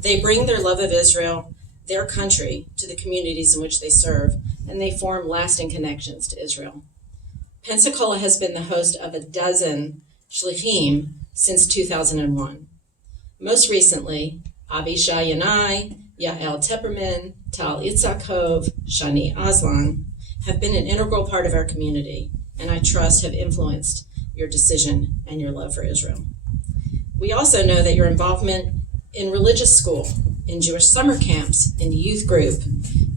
They bring their love of Israel, their country, to the communities in which they serve, and they form lasting connections to Israel. Pensacola has been the host of a dozen shlichim since 2001. Most recently, Avishai Yanai, Yael Tepperman, Tal Itzakov, Shani Aslan have been an integral part of our community, and I trust have influenced your decision and your love for Israel. We also know that your involvement in religious school, in Jewish summer camps, in youth group,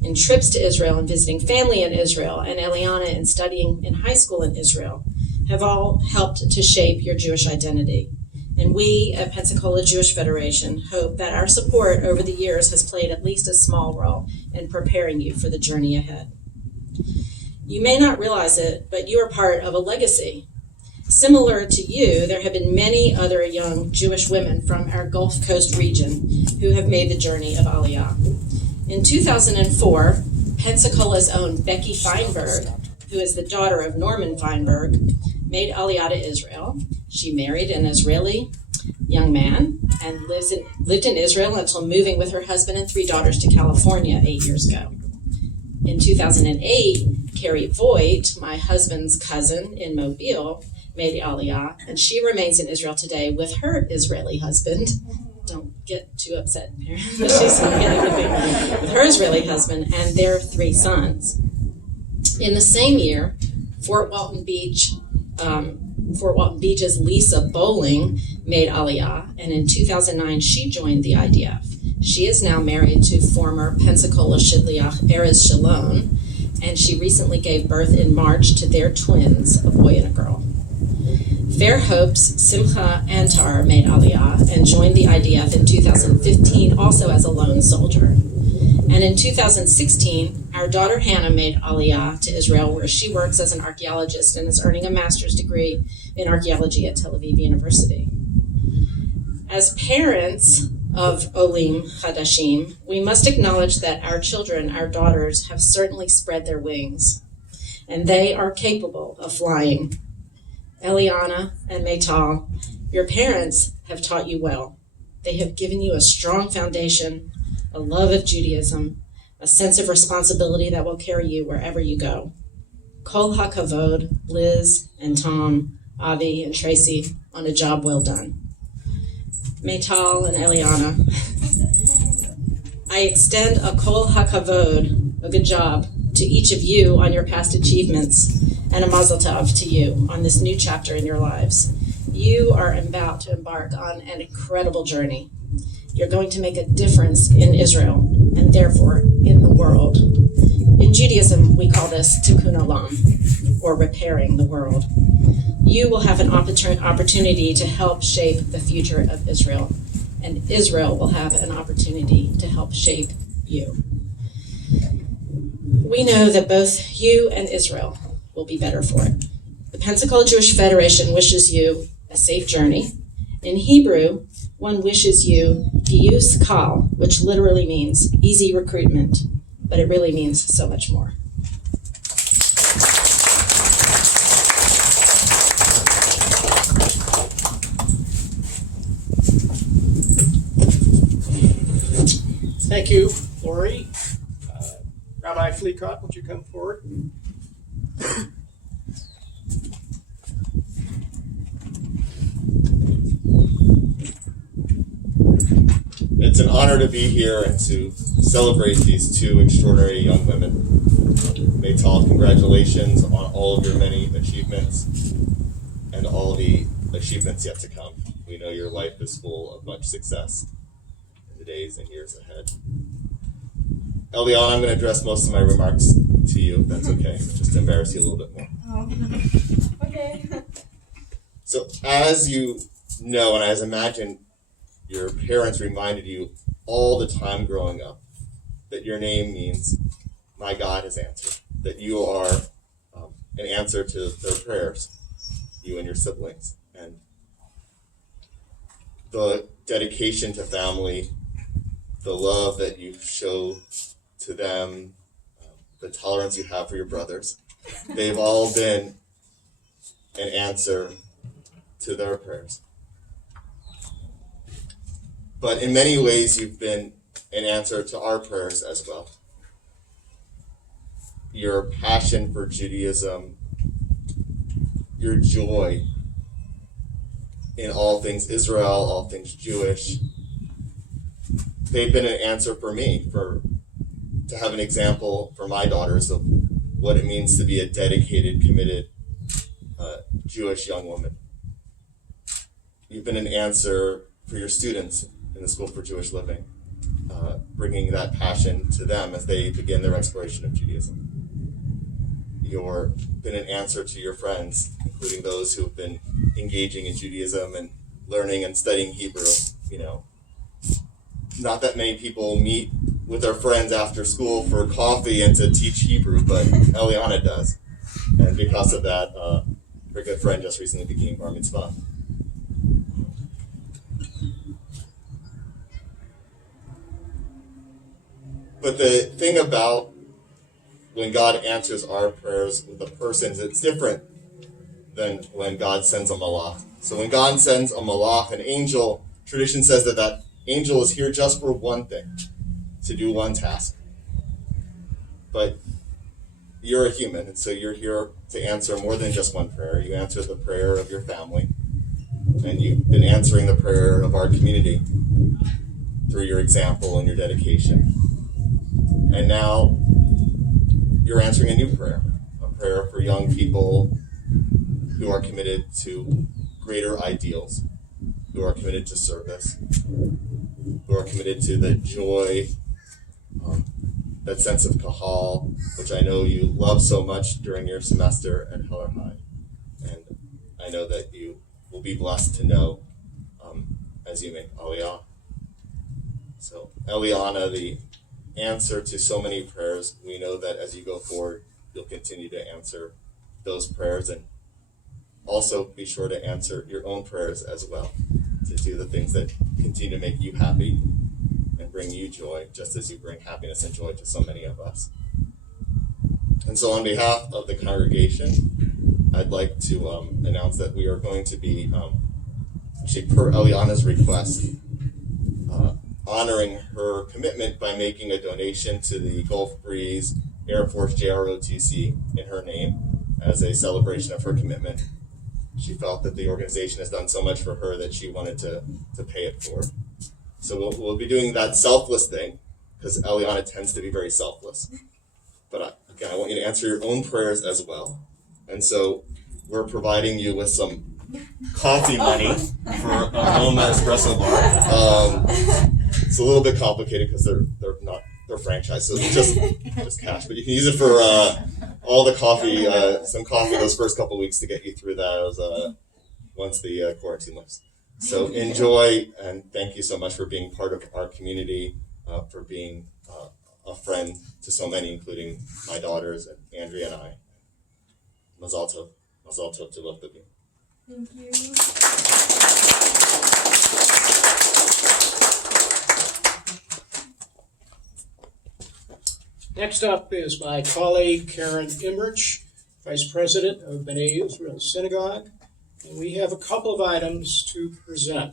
in trips to Israel and visiting family in Israel, and Eliana in studying in high school in Israel have all helped to shape your Jewish identity. And we at Pensacola Jewish Federation hope that our support over the years has played at least a small role in preparing you for the journey ahead. You may not realize it, but you are part of a legacy. Similar to you, there have been many other young Jewish women from our Gulf Coast region who have made the journey of Aliyah. In 2004, Pensacola's own Becky Feinberg, who is the daughter of Norman Feinberg, made Aliyah to Israel. She married an Israeli young man and lived in Israel until moving with her husband and 3 daughters to California 8 years ago. In 2008, Carrie Voigt, my husband's cousin in Mobile, made Aliyah, and she remains in Israel today with her Israeli husband. Don't get too upset here. She's not getting anything. With her Israeli husband and their 3 sons. In the same year, Fort Walton Beach's Lisa Bowling made Aliyah, and in 2009 she joined the IDF. She is now married to former Pensacola Shidliach Erez Shalom, and she recently gave birth in March to their twins, a boy and a girl. Fair Hope's Simcha Antar made Aliyah and joined the IDF in 2015 also as a lone soldier. And in 2016, our daughter Hannah made Aliyah to Israel, where she works as an archaeologist and is earning a master's degree in archaeology at Tel Aviv University. As parents of Olim Hadashim, we must acknowledge that our children, our daughters, have certainly spread their wings, and they are capable of flying. Eliana and Maytal, your parents have taught you well. They have given you a strong foundation, a love of Judaism, a sense of responsibility that will carry you wherever you go. Kol HaKavod, Liz and Tom, Avi and Tracy, on a job well done. Maytal and Eliana, I extend a Kol HaKavod, a good job, to each of you on your past achievements, and a mazel tov to you on this new chapter in your lives. You are about to embark on an incredible journey. You're going to make a difference in Israel, and therefore in the world. In Judaism, we call this tikkun olam, or repairing the world. You will have an opportunity to help shape the future of Israel, and Israel will have an opportunity to help shape you. We know that both you and Israel will be better for it. The Pensacola Jewish Federation wishes you a safe journey. In Hebrew, one wishes you giyus kal, which literally means easy recruitment, but it really means so much more. Thank you, Lori. Rabbi Fleekop, would you come forward? It's an honor to be here and to celebrate these 2 extraordinary young women. Maytal, congratulations on all of your many achievements and all the achievements yet to come. We know your life is full of much success in the days and years ahead. Eliana, I'm going to address most of my remarks to you, if that's okay, just to embarrass you a little bit more. Oh, okay. So as you know, and as I imagine your parents reminded you all the time growing up, that your name means my God has answered, that you are an answer to their prayers, you and your siblings. And the dedication to family, the love that you show to them, the tolerance you have for your brothers, they've all been an answer to their prayers. But in many ways, you've been an answer to our prayers as well. Your passion for Judaism, your joy in all things Israel, all things Jewish, they've been an answer for me, to have an example for my daughters of what it means to be a dedicated, committed Jewish young woman. You've been an answer for your students in the School for Jewish Living, bringing that passion to them as they begin their exploration of Judaism. You've been an answer to your friends, including those who have been engaging in Judaism and learning and studying Hebrew. Not that many people meet with their friends after school for coffee and to teach Hebrew, but Eliana does. And because of that, her good friend just recently became bar mitzvah. But the thing about when God answers our prayers with the persons, it's different than when God sends a malach. So when God sends a malach, an angel, tradition says that angel is here just for one thing, to do one task. But you're a human, and so you're here to answer more than just one prayer. You answer the prayer of your family, and you've been answering the prayer of our community through your example and your dedication. And now you're answering a new prayer, a prayer for young people who are committed to greater ideals, who are committed to service, who are committed to the joy, that sense of kahal, which I know you love so much during your semester at Heller High. And I know that you will be blessed to know as you make Aliyah. So Eliana, the answer to so many prayers, we know that as you go forward, you'll continue to answer those prayers, and also be sure to answer your own prayers as well, to do the things that continue to make you happy and bring you joy, just as you bring happiness and joy to so many of us. And so on behalf of the congregation, I'd like to announce that we are going to be, actually per Eliana's request, honoring her commitment by making a donation to the Gulf Breeze Air Force JROTC in her name as a celebration of her commitment. She felt that the organization has done so much for her that she wanted to pay it forward. So we'll be doing that selfless thing, because Eliana tends to be very selfless. But again, I want you to answer your own prayers as well. And so we're providing you with some coffee money for a home espresso bar. It's a little bit complicated because they're franchised, so just cash. But you can use it for all the coffee, some coffee those first couple of weeks to get you through that once the quarantine lifts. So enjoy, and thank you so much for being part of our community, for being a friend to so many, including my daughters, Andrea and I. Mazal tov to both of you. Thank you. Next up is my colleague Karen Imrich, Vice President of B'nai Israel Synagogue, and we have a couple of items to present.